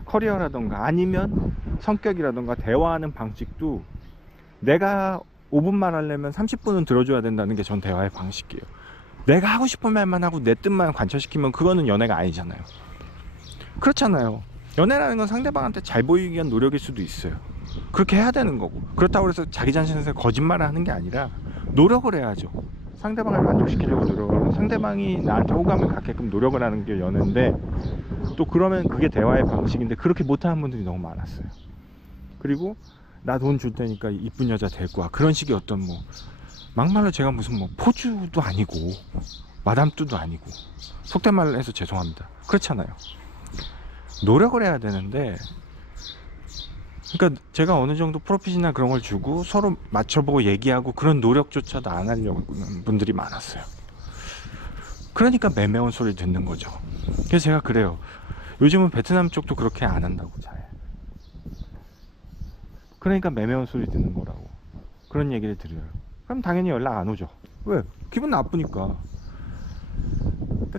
커리어라던가 아니면 성격이라던가 대화하는 방식도 내가 5분 말하려면 30분은 들어줘야 된다는 게 전 대화의 방식이에요. 내가 하고 싶은 말만 하고 내 뜻만 관철시키면 그거는 연애가 아니잖아요. 그렇잖아요. 연애라는 건 상대방한테 잘 보이기 위한 노력일 수도 있어요. 그렇게 해야 되는 거고, 그렇다고 해서 자기 자신한테 거짓말을 하는 게 아니라 노력을 해야죠. 상대방을 만족시키려고 노력을 하고, 상대방이 나한테 호감을 갖게끔 노력을 하는 게 연애인데, 또 그러면 그게 대화의 방식인데 그렇게 못하는 분들이 너무 많았어요. 그리고 나 돈 줄 테니까 이쁜 여자 데리고 와, 그런 식의 어떤 뭐 막말로 제가 무슨 뭐 포주도 아니고 마담뚜도 아니고, 속된 말을 해서 죄송합니다. 그렇잖아요. 노력을 해야 되는데, 그러니까 제가 어느 정도 프로핏이나 그런 걸 주고 서로 맞춰보고 얘기하고 그런 노력조차도 안 하려고 하는 분들이 많았어요. 그러니까 매매운 소리 듣는 거죠. 그래서 제가 그래요. 요즘은 베트남 쪽도 그렇게 안 한다고 잘. 그러니까 매매운 소리 듣는 거라고. 그런 얘기를 드려요. 그럼 당연히 연락 안 오죠. 왜? 기분 나쁘니까.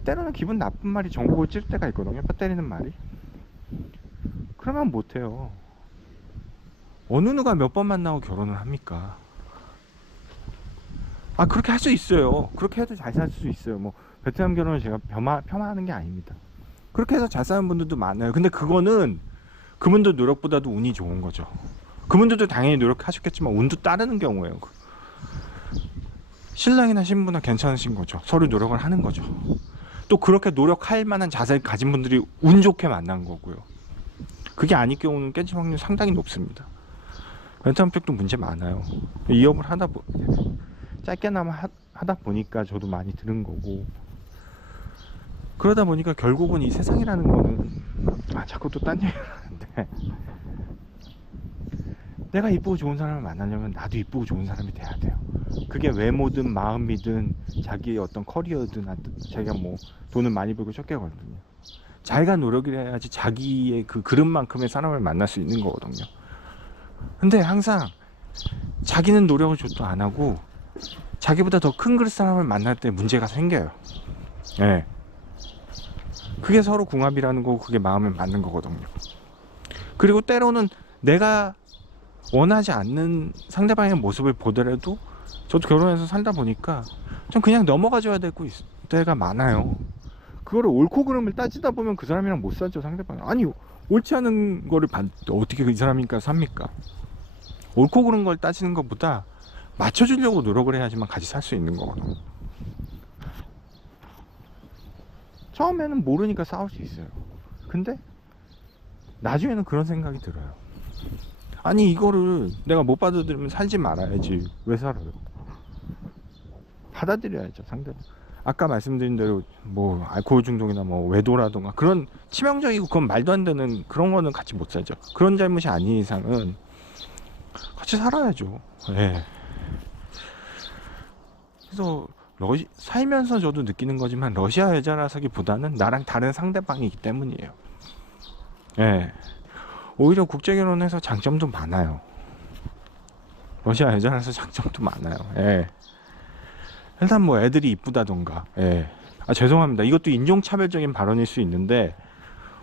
때로는 기분 나쁜 말이 전곡을 찔 때가 있거든요. 뼈 때리는 말이. 그러면 못해요. 어느 누가 몇 번 만나고 결혼을 합니까? 아, 그렇게 할 수 있어요. 그렇게 해도 잘 살 수 있어요. 뭐 베트남 결혼을 제가 폄하하는 게 아닙니다. 그렇게 해서 잘 사는 분들도 많아요. 근데 그거는 그분들 노력보다도 운이 좋은 거죠. 그분들도 당연히 노력하셨겠지만 운도 따르는 경우예요. 신랑이나 신부나 괜찮으신 거죠. 서로 노력을 하는 거죠. 또 그렇게 노력할 만한 자세를 가진 분들이 운 좋게 만난 거고요. 그게 아닐 경우는 깨질 확률이 상당히 높습니다. 베트남 쪽도 문제 많아요. 이업을 짧게나마 하다 보니까 저도 많이 들은 거고, 그러다 보니까 결국은 이 세상이라는 거는, 자꾸 또 딴 얘기를 하는데, 내가 이쁘고 좋은 사람을 만나려면 나도 이쁘고 좋은 사람이 돼야 돼요. 그게 외모든 마음이든 자기의 어떤 커리어든 자기가 뭐 돈을 많이 벌고 적게 벌거든요. 자기가 노력을 해야지 자기의 그 그릇만큼의 사람을 만날 수 있는 거거든요. 근데 항상 자기는 노력을 줘도 안 하고 자기보다 더 큰 그릇 사람을 만날 때 문제가 생겨요. 예. 그게 서로 궁합이라는 거고, 그게 마음에 맞는 거거든요. 그리고 때로는 내가 원하지 않는 상대방의 모습을 보더라도, 저도 결혼해서 살다 보니까 좀 그냥 넘어가 줘야 될 때가 많아요. 그거를 옳고 그름을 따지다 보면 그 사람이랑 못 살죠, 상대방. 아니, 옳지 않은 거를 어떻게 그 사람이니까 삽니까? 옳고 그른 걸 따지는 것보다 맞춰주려고 노력을 해야지만 같이 살 수 있는 거거든요. 처음에는 모르니까 싸울 수 있어요. 근데 나중에는 그런 생각이 들어요. 아니, 이거를 내가 못 받아들이면 살지 말아야지. 왜 살아요? 받아들여야죠, 상대방. 아까 말씀드린 대로 뭐 알코올 중독이나 뭐 외도라던가 그런 치명적이고 그건 말도 안 되는 그런 거는 같이 못 살죠. 그런 잘못이 아닌 이상은 같이 살아야죠. 예. 그래서 살면서 저도 느끼는 거지만 러시아 여자라서기보다는 나랑 다른 상대방이기 때문이에요. 예. 오히려 국제결혼해서 장점도 많아요. 러시아 여자라서 장점도 많아요. 예. 일단 뭐 애들이 이쁘다던가. 예. 죄송합니다. 이것도 인종차별적인 발언일 수 있는데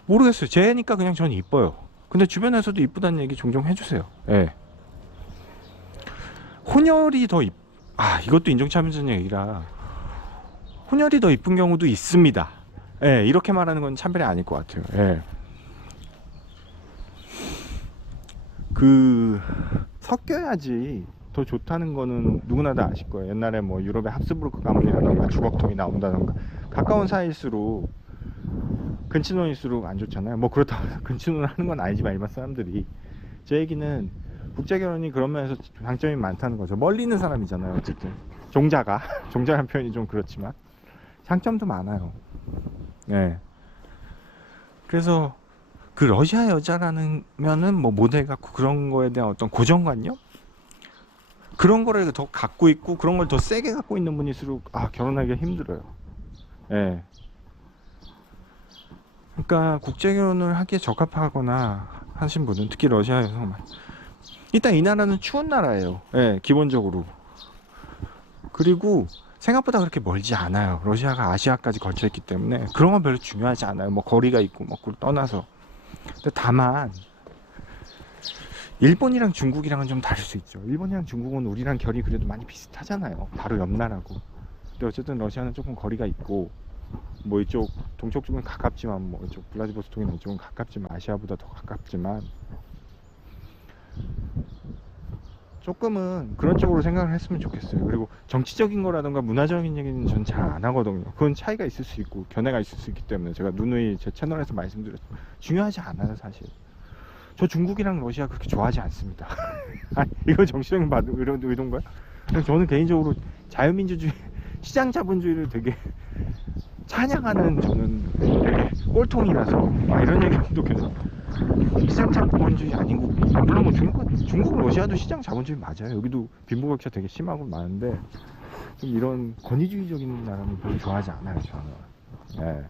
모르겠어요. 제 애니까 그냥 전 이뻐요. 근데 주변에서도 이쁘다는 얘기 종종 해주세요. 예. 혼혈이 더 이것도 인종차별적인 얘기라, 혼혈이 더 이쁜 경우도 있습니다. 예. 이렇게 말하는 건 차별이 아닐 것 같아요. 예. 섞여야지 더 좋다는 거는 누구나 다 아실 거예요. 옛날에 뭐 유럽의 합스부르크 가문이라던가 주걱통이 나온다던가, 가까운 사이일수록 근친혼일수록 안 좋잖아요. 뭐 그렇다고 근친혼 하는 건 아니지만 일반 사람들이. 제 얘기는 국제결혼이 그런 면에서 장점이 많다는 거죠. 멀리 있는 사람이잖아요. 어쨌든 종자라는 표현이 좀 그렇지만 장점도 많아요. 네. 그래서 그 러시아 여자라는 면은 뭐 모델 같고 그런 거에 대한 어떤 고정관념? 그런 거를 더 갖고 있고 그런 걸 더 세게 갖고 있는 분일수록 결혼하기가 힘들어요. 예. 그러니까 국제결혼을 하기에 적합하거나 하신 분은, 특히 러시아에서, 일단 이 나라는 추운 나라예요. 예, 기본적으로. 그리고 생각보다 그렇게 멀지 않아요. 러시아가 아시아까지 걸쳐 있기 때문에 그런 건 별로 중요하지 않아요. 뭐 거리가 있고 뭐 그걸 떠나서. 근데 다만 일본이랑 중국이랑은 좀 다를 수 있죠. 일본이랑 중국은 우리랑 결이 그래도 많이 비슷하잖아요. 바로 옆 나라고. 근데 어쨌든 러시아는 조금 거리가 있고, 뭐 이쪽 동쪽 쪽은 가깝지만, 뭐 이쪽 블라디보스톡이나 이쪽은 가깝지만, 아시아보다 더 가깝지만, 조금은 그런 쪽으로 생각을 했으면 좋겠어요. 그리고 정치적인 거라던가 문화적인 얘기는 전 잘 안 하거든요. 그건 차이가 있을 수 있고 견해가 있을 수 있기 때문에 제가 누누이 제 채널에서 말씀드렸죠. 중요하지 않아요, 사실. 저 중국이랑 러시아 그렇게 좋아하지 않습니다. 아니, 이거 정치적인 의도인가요? 저는 개인적으로 자유민주주의, 시장자본주의를 되게 찬양하는, 저는 되게 꼴통이라서 이런 얘기도 계속 시장 자본주의 아니고, 물론 뭐 중국 러시아도 시장 자본주의 맞아요. 여기도 빈부격차 되게 심하고 많은데 좀 이런 권위주의적인 나라는 별로 좋아하지 않아요, 저는. 네.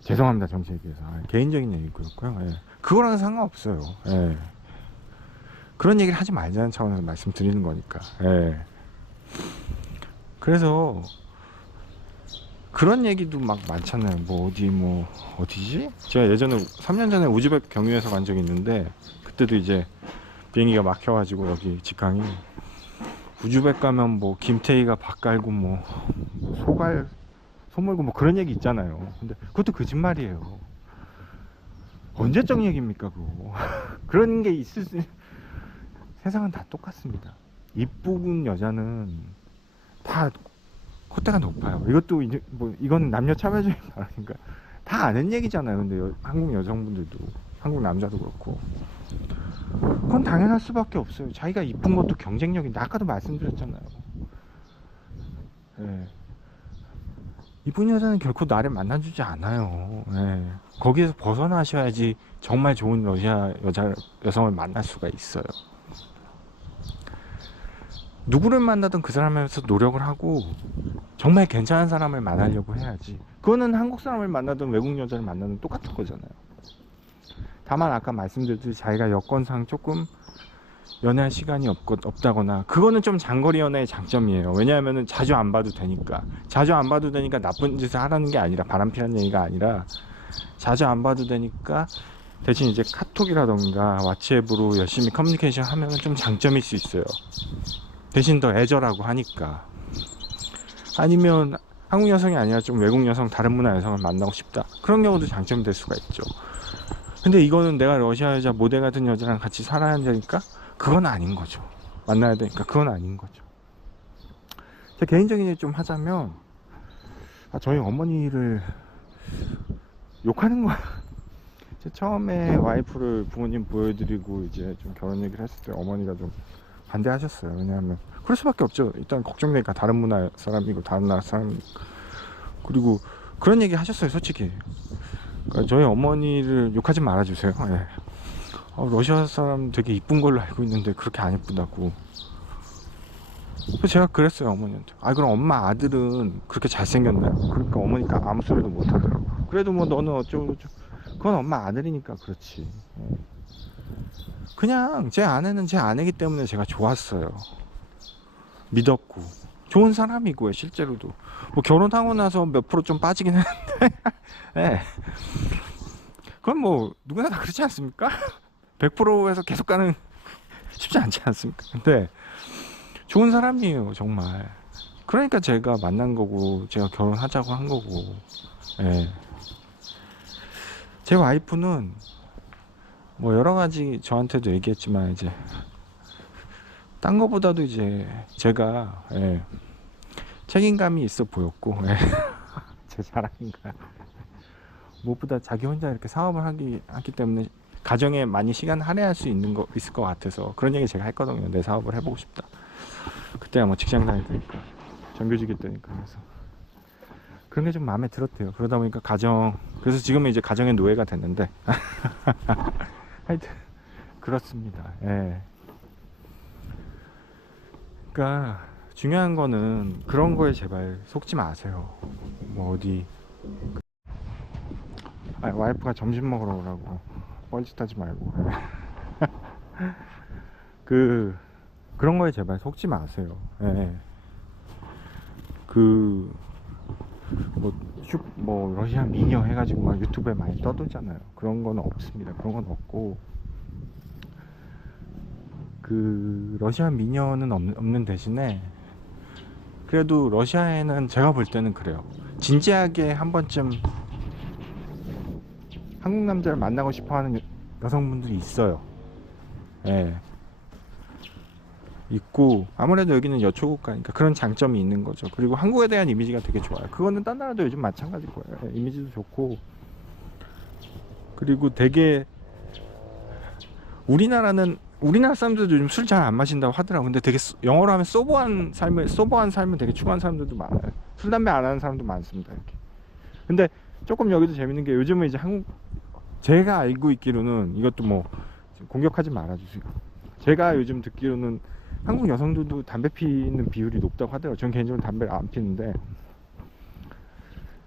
죄송합니다, 정치 얘기해서. 개인적인 얘기고요. 예. 그거랑은 상관없어요. 예. 그런 얘기를 하지 말자는 차원에서 말씀드리는 거니까. 예. 그래서 그런 얘기도 막 많잖아요. 뭐 어디지? 제가 예전에 3년 전에 우즈벡 경유해서 간 적이 있는데, 그때도 이제 비행기가 막혀가지고 여기 직항이, 우즈벡 가면 뭐 김태희가 밥 갈고 뭐 소몰고 뭐 그런 얘기 있잖아요. 근데 그것도 거짓말이에요. 언제적 얘기입니까 그거. 그런 게 있을 수, 세상은 다 똑같습니다. 이쁜 여자는 다 콧대가 높아요. 이것도 이제 뭐 이건 남녀 차별적인 말인가, 다 아는 얘기잖아요. 근데 한국 여성분들도, 한국 남자도 그렇고, 그건 당연할 수밖에 없어요. 자기가 이쁜 것도 경쟁력인데, 아까도 말씀드렸잖아요. 예. 이쁜 여자는 결코 나를 만나주지 않아요. 예. 거기에서 벗어나셔야지 정말 좋은 여성을 만날 수가 있어요. 누구를 만나든 그 사람에서 노력을 하고 정말 괜찮은 사람을 만나려고 해야지. 그거는 한국 사람을 만나든 외국 여자를 만나든 똑같은 거잖아요. 다만 아까 말씀드렸듯이 자기가 여건상 조금 연애할 시간이 없다거나, 그거는 좀 장거리 연애의 장점이에요. 왜냐하면 자주 안 봐도 되니까. 자주 안 봐도 되니까 나쁜 짓을 하라는 게 아니라, 바람피라는 얘기가 아니라, 자주 안 봐도 되니까 대신 이제 카톡이라던가 왓츠앱으로 열심히 커뮤니케이션 하면 좀 장점일 수 있어요. 대신 더 애절하고 하니까. 아니면 한국 여성이 아니라 좀 외국 여성, 다른 문화 여성을 만나고 싶다, 그런 경우도 장점이 될 수가 있죠. 근데 이거는 내가 러시아 여자, 모델 같은 여자랑 같이 살아야 되니까 그건 아닌 거죠. 만나야 되니까 그건 아닌 거죠. 제 개인적인 얘기 좀 하자면, 저희 어머니를 욕하는 거야. 처음에 와이프를 부모님 보여드리고 이제 좀 결혼 얘기를 했을 때 어머니가 좀 반대하셨어요. 왜냐하면 그럴 수밖에 없죠. 일단 걱정되니까, 다른 문화 사람이고 다른 나라 사람이고. 그리고 그런 얘기 하셨어요, 솔직히. 그러니까 저희 어머니를 욕하지 말아주세요. 예. 러시아 사람 되게 이쁜 걸로 알고 있는데 그렇게 안 이쁘다고. 그래서 제가 그랬어요, 어머니한테. 그럼 엄마 아들은 그렇게 잘생겼나요? 그러니까 어머니가 아무 소리도 못 하더라고. 그래도 뭐 너는 어쩌고 그건 엄마 아들이니까 그렇지. 그냥 제 아내는 제 아내이기 때문에 제가 좋았어요. 믿었고 좋은 사람이고요. 실제로도 뭐 결혼하고 나서 몇 프로 좀 빠지긴 했는데 네. 그건 뭐 누구나 다 그렇지 않습니까? 100%에서 계속 가는 쉽지 않지 않습니까? 근데 좋은 사람이에요, 정말. 그러니까 제가 만난 거고, 제가 결혼하자고 한 거고. 예. 제 와이프는 뭐 여러 가지 저한테도 얘기했지만, 이제 딴 거보다도 이제 제가, 예, 책임감이 있어 보였고, 예. 제 자랑인가. 무엇보다 자기 혼자 이렇게 사업을 하기 때문에 가정에 많이 시간 할애할 수 있을 것 같아서 그런 얘기 제가 했거든요. 내 사업을 해보고 싶다. 그때야 뭐 직장 다닐 때니까, 정규직일 때니까. 그래서 그런 게 좀 마음에 들었대요. 그러다 보니까 그래서 지금은 이제 가정의 노예가 됐는데 하여튼 그렇습니다. 예. 그러니까 중요한 거는 그런 거에 제발 속지 마세요. 뭐 어디 와이프가 점심 먹으러 오라고 뻘짓하지 말고 그런 거에 제발 속지 마세요. 예. 뭐 러시아 미녀 해가지고 막 유튜브에 많이 떠들잖아요. 그런 건 없습니다. 그런 건 없고, 그 러시아 미녀는 없는 대신에 그래도 러시아에는 제가 볼 때는 그래요. 진지하게 한 번쯤 한국 남자를 만나고 싶어 하는 여성분들이 있어요. 예. 있고, 아무래도 여기는 여초국가니까 그런 장점이 있는 거죠. 그리고 한국에 대한 이미지가 되게 좋아요. 그거는 딴 나라도 요즘 마찬가지일 거예요. 예, 이미지도 좋고, 그리고 되게 우리나라 사람들도 요즘 술 잘 안 마신다고 하더라고. 근데 되게 영어로 하면 소버한 삶을 되게 추구하는 사람들도 많아요. 술 담배 안 하는 사람도 많습니다. 이렇게. 근데 조금 여기도 재밌는 게 요즘은 이제 제가 알고 있기로는, 이것도 뭐 공격하지 말아주세요. 제가 요즘 듣기로는 한국 여성들도 담배 피는 비율이 높다고 하더라고요. 전 개인적으로 담배를 안 피는데,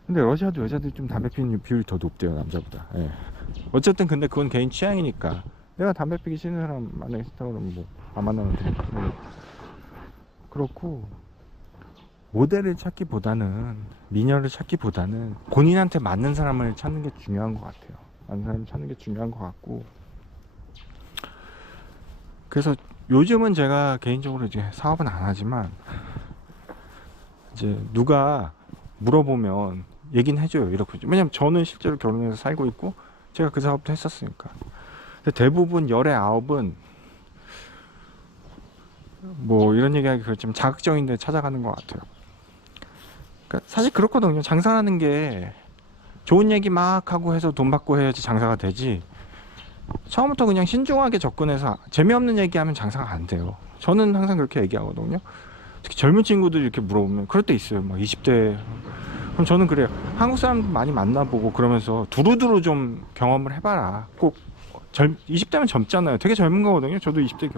근데 러시아도 여자들이 좀 담배 피는 비율이 더 높대요, 남자보다. 예. 어쨌든 근데 그건 개인 취향이니까, 내가 담배 피기 싫은 사람 만나기 싫다 그러면 뭐 안 만나면 되니까. 그렇고, 모델을 찾기보다는, 미녀를 찾기보다는 본인한테 맞는 사람을 찾는 게 중요한 것 같아요. 맞는 사람을 찾는 게 중요한 것 같고, 그래서 요즘은 제가 개인적으로 이제 사업은 안 하지만, 이제 누가 물어보면 얘기는 해줘요. 이렇게. 왜냐면 저는 실제로 결혼해서 살고 있고, 제가 그 사업도 했었으니까. 근데 대부분 열의 아홉은 뭐 이런 얘기하기 그렇지만 자극적인 데 찾아가는 것 같아요. 그러니까 사실 그렇거든요. 장사라는 게 좋은 얘기 막 하고 해서 돈 받고 해야지 장사가 되지, 처음부터 그냥 신중하게 접근해서 재미없는 얘기하면 장사가 안 돼요. 저는 항상 그렇게 얘기하거든요. 특히 젊은 친구들이 이렇게 물어보면 그럴 때 있어요. 막 20대. 그럼 저는 그래요. 한국 사람들 많이 만나보고 그러면서 두루두루 좀 경험을 해봐라. 꼭 20대면 젊잖아요. 되게 젊은 거거든요. 저도 20대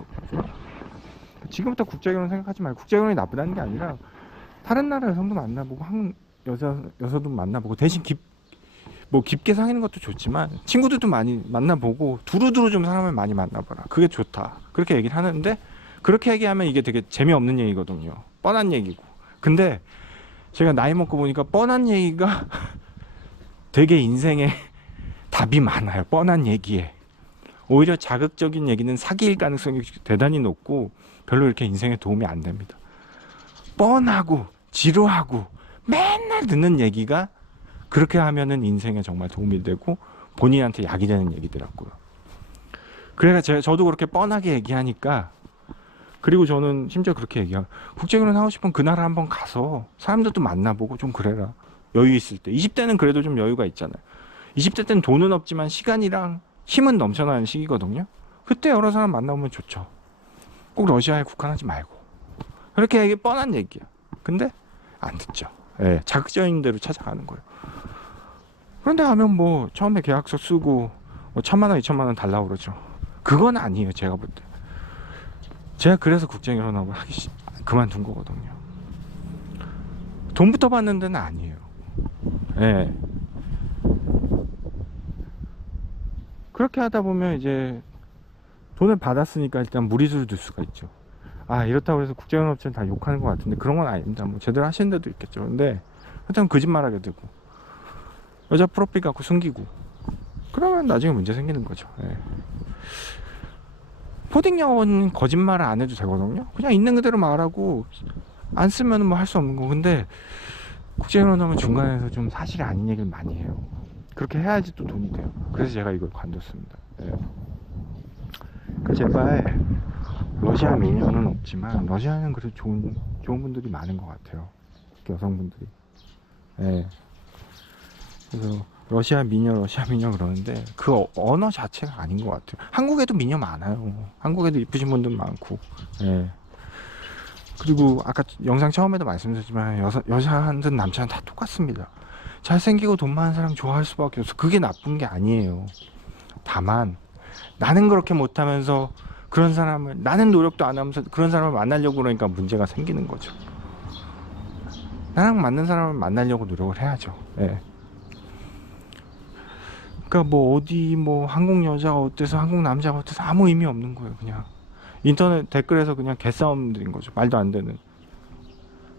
지금부터 국제결혼 생각하지 말고, 국제결혼이 나쁘다는 게 아니라 다른 나라 여성도 만나보고 한국 여자도 만나보고, 대신 깊게 사귀는 것도 좋지만 친구들도 많이 만나보고 두루두루 좀 사람을 많이 만나봐라. 그게 좋다. 그렇게 얘기를 하는데, 그렇게 얘기하면 이게 되게 재미없는 얘기거든요. 뻔한 얘기고. 근데 제가 나이 먹고 보니까 뻔한 얘기가 되게 인생에 답이 많아요. 뻔한 얘기에. 오히려 자극적인 얘기는 사기일 가능성이 대단히 높고 별로 이렇게 인생에 도움이 안 됩니다. 뻔하고 지루하고 맨날 듣는 얘기가 그렇게 하면은 인생에 정말 도움이 되고 본인한테 약이 되는 얘기더라고요. 그래서 저도 그렇게 뻔하게 얘기하니까, 그리고 저는 심지어 그렇게 얘기해요. 국제결혼 하고 싶으면 그 나라 한번 가서 사람들도 만나보고 좀 그래라. 여유 있을 때. 20대는 그래도 좀 여유가 있잖아요. 20대 때는 돈은 없지만 시간이랑 힘은 넘쳐나는 시기거든요. 그때 여러 사람 만나보면 좋죠. 꼭 러시아에 국한하지 말고. 그렇게 얘기 뻔한 얘기야. 근데 안 듣죠. 예, 자극적인 대로 찾아가는 거예요. 그런데 가면 뭐 처음에 계약서 쓰고 뭐 1,000만 원, 2,000만 원 달라고 그러죠. 그건 아니에요, 제가 볼 때. 제가 그래서 국제결혼하고 그만둔 거거든요. 돈부터 받는 데는 아니에요. 예. 그렇게 하다 보면 이제 돈을 받았으니까 일단 무리수를 둘 수가 있죠. 아, 이렇다고 해서 국제결혼 업체는 다 욕하는 것 같은데 그런 건 아닙니다. 뭐 제대로 하시는 데도 있겠죠. 근데 하여튼 거짓말하게 되고 여자 프로필 갖고 숨기고 그러면 나중에 문제 생기는 거죠. 예. 포딩 영어는 거짓말을 안 해도 되거든요. 그냥 있는 그대로 말하고 안 쓰면 뭐 할 수 없는 거. 근데 국제결혼하면 중간에서 좀 사실이 아닌 얘기를 많이 해요. 그렇게 해야지 또 돈이 돼요. 그래서 제가 이걸 관뒀습니다. 예. 그 제발 러시아 미녀는 없지만 러시아는 그래도 좋은 분들이 많은 것 같아요. 여성분들이. 예. 그래서 러시아 미녀 그러는데 그 언어 자체가 아닌 것 같아요. 한국에도 미녀 많아요. 한국에도 이쁘신 분들 많고. 예. 그리고 아까 영상 처음에도 말씀드렸지만 여자든 남자든 다 똑같습니다. 잘생기고 돈 많은 사람 좋아할 수밖에 없어. 그게 나쁜 게 아니에요. 다만 나는 그렇게 못하면서 나는 노력도 안 하면서 그런 사람을 만나려고 그러니까 문제가 생기는 거죠. 나랑 맞는 사람을 만나려고 노력을 해야죠. 예. 그러니까 뭐 어디 뭐 한국 여자가 어때서 한국 남자가 어때서 아무 의미 없는 거예요. 그냥 인터넷 댓글에서 그냥 개싸움들인 거죠. 말도 안 되는.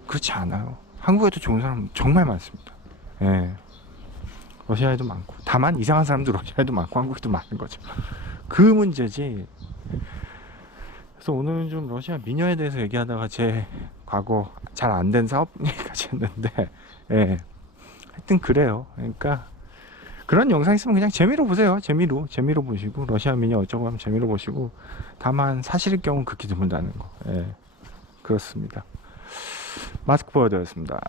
그렇지 않아요. 한국에도 좋은 사람 정말 많습니다. 예. 러시아에도 많고, 다만 이상한 사람도 러시아에도 많고 한국에도 많은 거죠. 그 문제지. 그래서 오늘은 좀 러시아 미녀에 대해서 얘기하다가 제 과거 잘 안 된 사업 얘기까지 했는데, 예. 하여튼 그래요. 그러니까 그런 영상 있으면 그냥 재미로 보세요. 재미로 보시고, 러시아 미녀 어쩌고 하면 재미로 보시고, 다만 사실일 경우는 극히 드문다는 거. 예. 그렇습니다. 마스크 보여드렸습니다.